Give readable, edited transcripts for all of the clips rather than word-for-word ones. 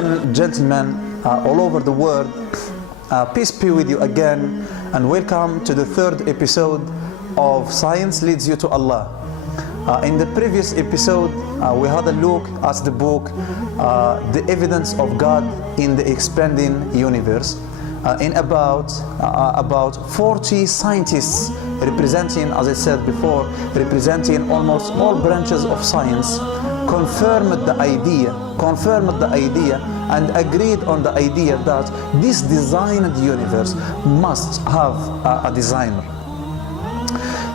and gentlemen all over the world, peace be with you again, and welcome to the third episode of Science Leads You to Allah. In the previous episode, we had a look at the book, The Evidence of God in the Expanding Universe, in about 40 scientists representing, as I said before, representing almost all branches of science, confirmed the idea and agreed on the idea that this designed universe must have a designer.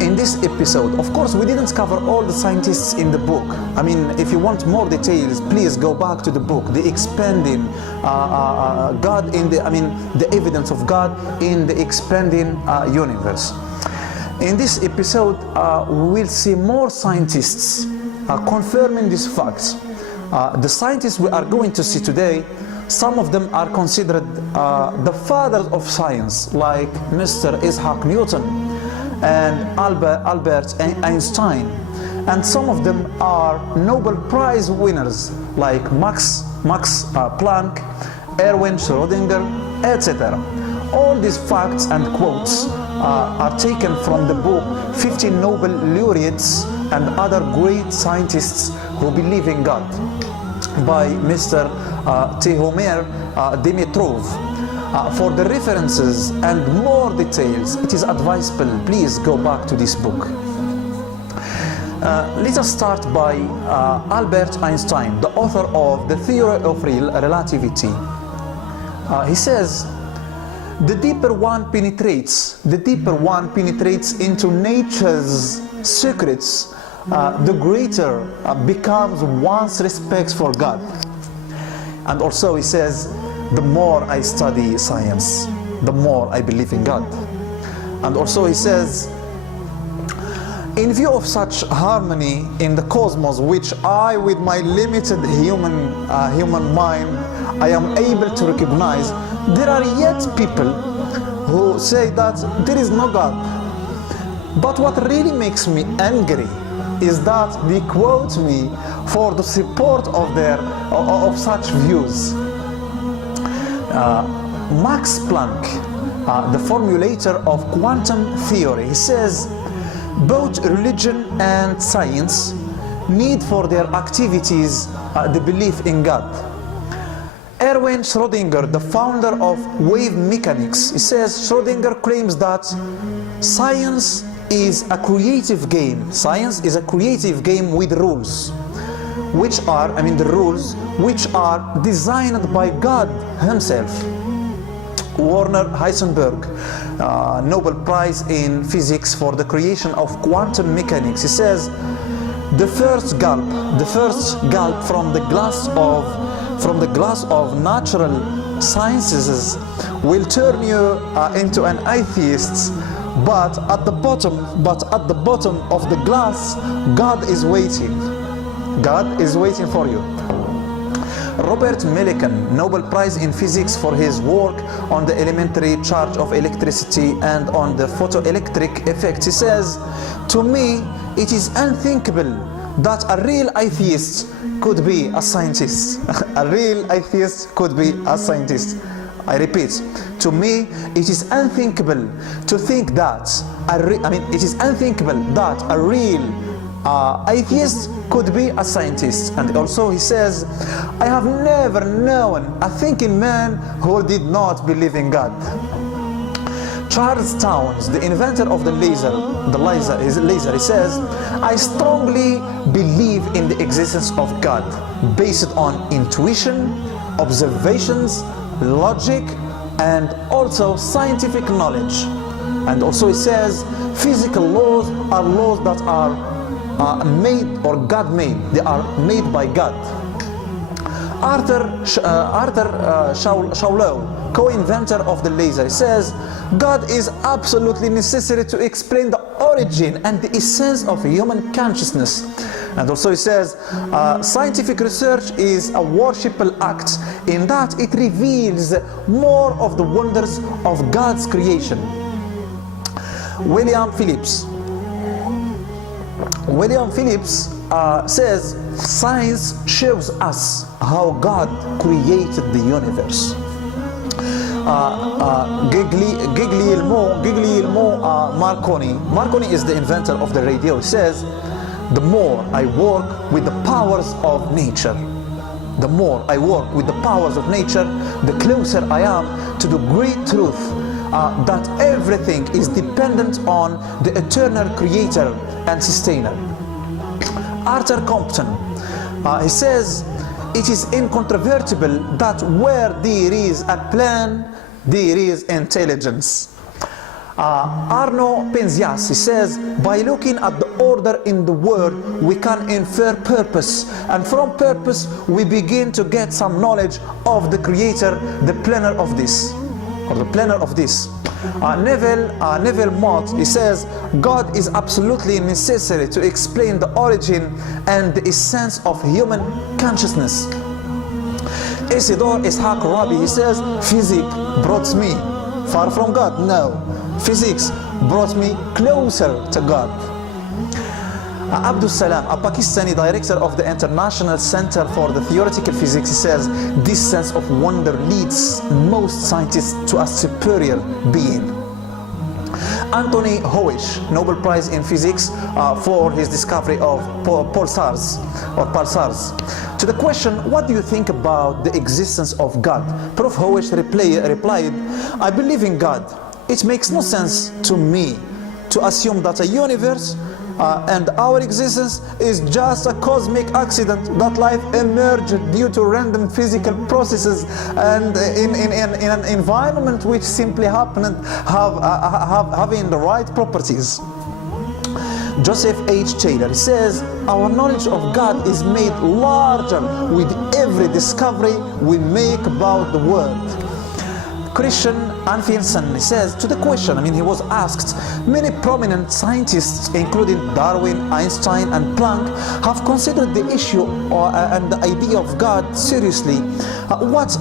In this episode, of course, we didn't cover all the scientists in the book. I mean, if you want more details, please go back to the book, The Expanding God in the, the Evidence of God in the Expanding Universe. In this episode, we'll see more scientists confirming these facts. The scientists we are going to see today, some of them are considered the fathers of science, like Mr. Isaac Newton and Albert Einstein, and some of them are Nobel Prize winners like Max Planck, Erwin Schrödinger, etc. All these facts and quotes are taken from the book 15 Nobel laureates and other great scientists who believe in God by Mr. Tihomer Dimitrov. For the references and more details, it is advisable, please go back to this book. Let us start by Albert Einstein, the author of the Theory of Relativity. He says, the deeper one penetrates into nature's secrets, the greater becomes one's respect for God. And also he says, the more I study science, the more I believe in God. And also he says, in view of such harmony in the cosmos, which I, with my limited human mind, I am able to recognize, there are yet people who say that there is no God. But what really makes me angry is that they quote me for the support of such views. Max Planck, the formulator of quantum theory, he says, both religion and science need for their activities the belief in God. Erwin Schrödinger, the founder of wave mechanics, he says, Schrödinger claims that science is a creative game. Science is a creative game with rules, which are, the rules which are designed by God himself. Werner Heisenberg, Nobel Prize in Physics for the creation of quantum mechanics, he says, the first gulp from the glass of natural sciences will turn you into an atheist, but at the bottom of the glass, God is waiting. God is waiting for you. Robert Millikan, Nobel Prize in Physics for his work on the elementary charge of electricity and on the photoelectric effect, he says, to me, it is unthinkable that a real atheist could be a scientist. A real atheist could be a scientist. I repeat, to me, it is unthinkable to think that it is unthinkable that a real atheist could be a scientist. And also he says, I have never known a thinking man who did not believe in God. Charles Townes, the inventor of the laser, he says, I strongly believe in the existence of God based on intuition, observations, logic, and also scientific knowledge. And also he says, physical laws are laws that are made or God made. They are made by God. Arthur Schawlow, co-inventor of the laser, says God is absolutely necessary to explain the origin and the essence of human consciousness. And also he says scientific research is a worshipful act in that it reveals more of the wonders of God's creation. William Phillips says science shows us how God created the universe. Guglielmo Marconi is the inventor of the radio. He says, the more I work with the powers of nature, the more I work with the powers of nature, the closer I am to the great truth that everything is dependent on the eternal creator and sustainer. Arthur Compton, he says, it is incontrovertible that where there is a plan, there is intelligence. Arno Penzias, he says, by looking at the order in the world, we can infer purpose, and from purpose we begin to get some knowledge of the creator, the planner of this, or the planner of this. Neville Mott, he says, God is absolutely necessary to explain the origin and the essence of human consciousness. Isidore Ishaq Rabi, he says, physics brought me far from God. No, physics brought me closer to God. Abdul Salam, a Pakistani director of the International Center for the Theoretical Physics, he says, this sense of wonder leads most scientists to a superior being. Anthony Hoish, Nobel Prize in Physics for his discovery of pulsars. To the question, what do you think about the existence of God? Prof. Hoish replied, I believe in God. It makes no sense to me to assume that a universe and our existence is just a cosmic accident, that life emerged due to random physical processes and in an environment which simply happened having the right properties. Joseph H. Taylor says, our knowledge of God is made larger with every discovery we make about the world. Christian Anfinson says, to the question, he was asked, many prominent scientists, including Darwin, Einstein, and Planck, have considered the issue and the idea of God seriously. What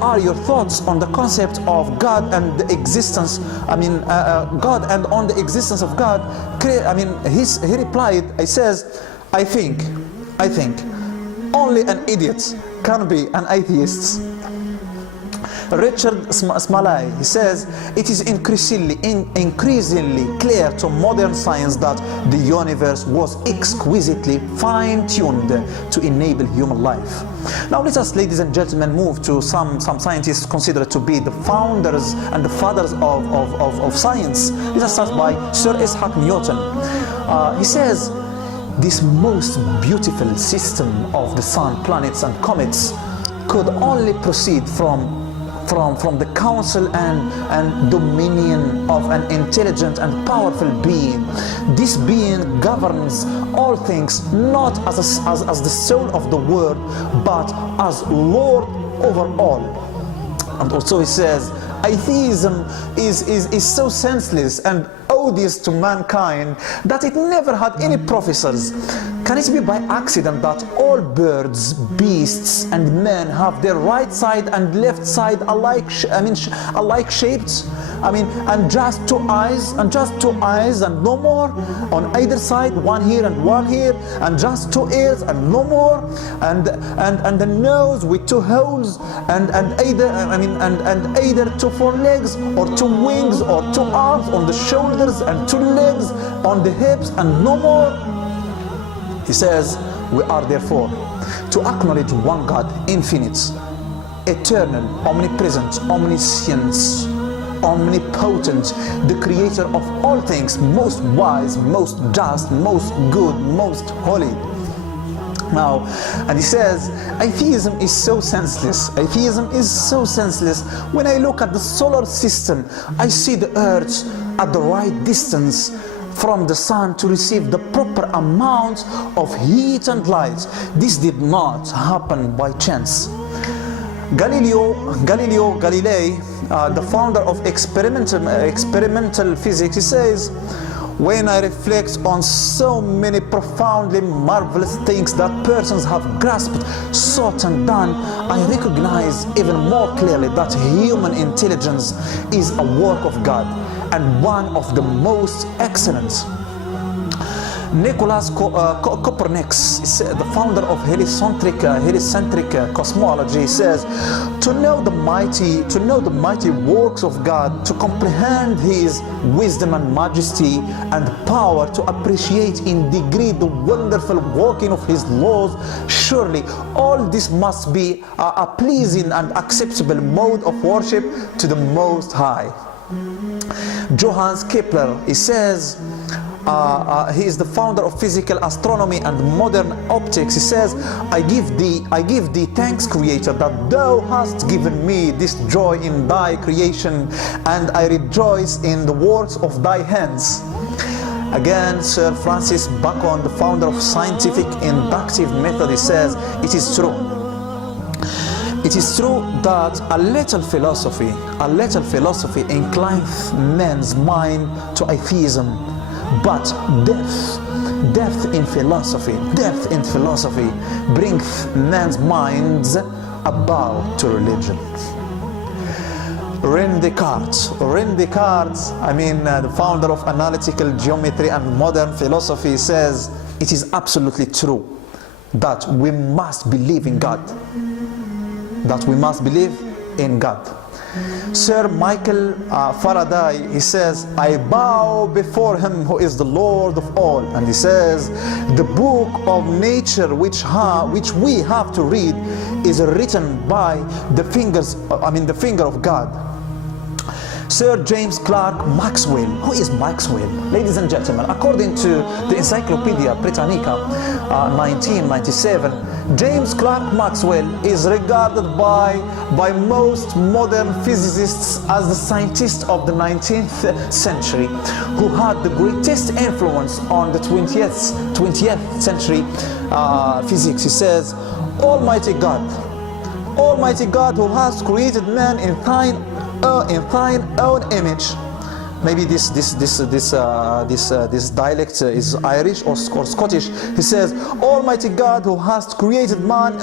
are your thoughts on the concept of God and the existence? God and on the existence of God. He replied, he says, I think only an idiot can be an atheist. Richard Smalley, he says, it is increasingly clear to modern science that the universe was exquisitely fine-tuned to enable human life. Now let us, ladies and gentlemen, move to some scientists considered to be the founders and the fathers of science. Let us start by Sir Isaac Newton. He says, this most beautiful system of the sun, planets and comets could only proceed from the counsel and dominion of an intelligent and powerful being. This being governs all things, not as the soul of the world, but as Lord over all. And also he says, atheism is so senseless and odious to mankind that it never had any professors. Can it be by accident that all birds, beasts, and men have their right side and left side alike shaped? And just two eyes and no more on either side, one here and one here, and just two ears and no more, and the nose with two holes, and either two forelegs or two wings or two arms on the shoulders and two legs on the hips and no more. He says, we are therefore to acknowledge one God, infinite, eternal, omnipresent, omniscient, omnipotent, the creator of all things, most wise, most just, most good, most holy. Now, and he says, atheism is so senseless. Atheism is so senseless. When I look at the solar system, I see the earth at the right distance from the sun to receive the proper amount of heat and light. This did not happen by chance. Galileo Galilei, the founder of experimental physics, he says, when I reflect on so many profoundly marvelous things that persons have grasped, sought and done, I recognize even more clearly that human intelligence is a work of God and one of the most excellent. Nicholas Copernicus, the founder of heliocentric cosmology, says, to know the mighty works of God, to comprehend His wisdom and majesty and power, to appreciate in degree the wonderful working of His laws, surely all this must be a pleasing and acceptable mode of worship to the Most High. Johannes Kepler, he says, he is the founder of physical astronomy and modern optics. He says, I give thee thanks, Creator, that thou hast given me this joy in thy creation, and I rejoice in the works of thy hands. Again, Sir Francis Bacon, the founder of scientific inductive method, he says, it is true that a little philosophy inclines men's mind to atheism, but death in philosophy brings men's minds about to religion. René Descartes, the founder of analytical geometry and modern philosophy, says it is absolutely true that we must believe in God. Sir Michael Faraday, he says, I bow before Him who is the Lord of all. And he says, the book of nature which we have to read is written by the finger of God. Sir James Clerk Maxwell. Who is Maxwell? Ladies and gentlemen, according to the Encyclopedia Britannica 1997, James Clerk Maxwell is regarded by most modern physicists as the scientist of the 19th century who had the greatest influence on the 20th century physics. He says, Almighty God who has created man in thine own image. Maybe this dialect is Irish or Scottish. He says, Almighty God who hast created man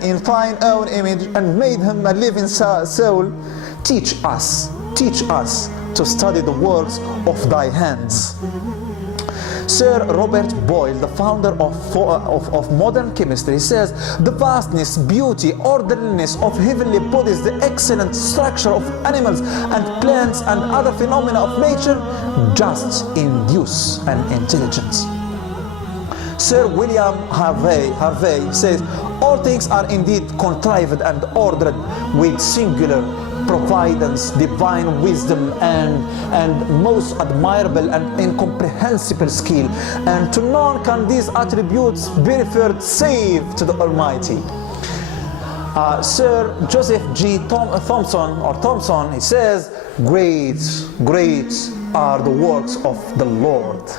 in thine own image and made him a living soul, teach us to study the works of thy hands. Sir Robert Boyle, the founder of modern chemistry, says, the vastness, beauty, orderliness of heavenly bodies, the excellent structure of animals and plants and other phenomena of nature just induce an intelligence. Sir William Harvey says, all things are indeed contrived and ordered with singular providence, divine wisdom, and most admirable and incomprehensible skill, and to none can these attributes be referred save to the Almighty. Sir Joseph G. Thomson, he says, great are the works of the Lord.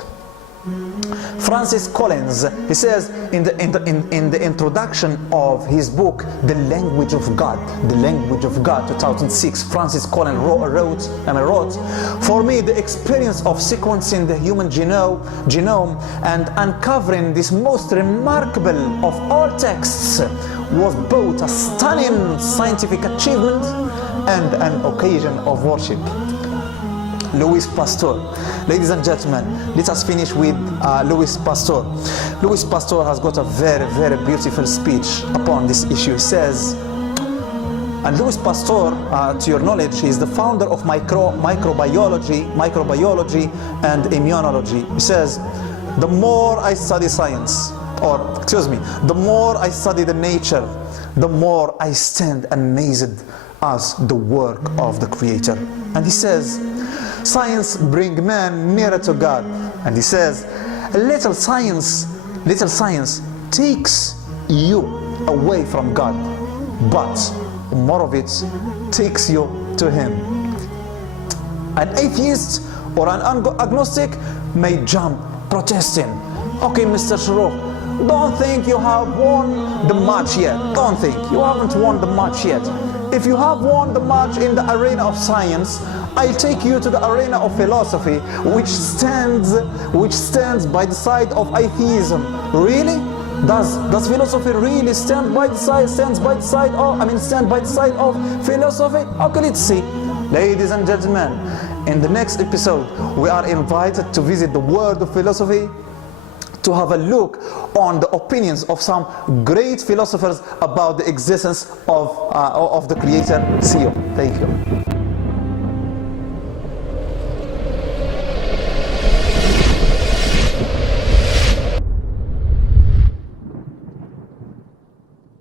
Francis Collins, he says in the introduction of his book The Language of God, 2006, Francis Collins wrote, for me the experience of sequencing the human genome and uncovering this most remarkable of all texts was both a stunning scientific achievement and an occasion of worship. Louis Pasteur. Ladies and gentlemen, let us finish with Louis Pasteur. Louis Pasteur has got a very, very beautiful speech upon this issue. He says, and Louis Pasteur, to your knowledge, he is the founder of microbiology and immunology. He says, the more I study the more I study the nature, the more I stand amazed as the work of the Creator. And he says, science brings man nearer to God. And he says, little science takes you away from God, but more of it takes you to Him. An atheist or an agnostic may jump protesting, okay, Mr. Sharouk, don't think you have won the match yet. Don't think you haven't won the match yet. If you have won the match in the arena of science, I'll take you to the arena of philosophy, which stands by the side of atheism. Really? Does philosophy really stand by the side of philosophy? Okay, let's see. Ladies and gentlemen, in the next episode, we are invited to visit the world of philosophy to have a look on the opinions of some great philosophers about the existence of the Creator. See you. Thank you.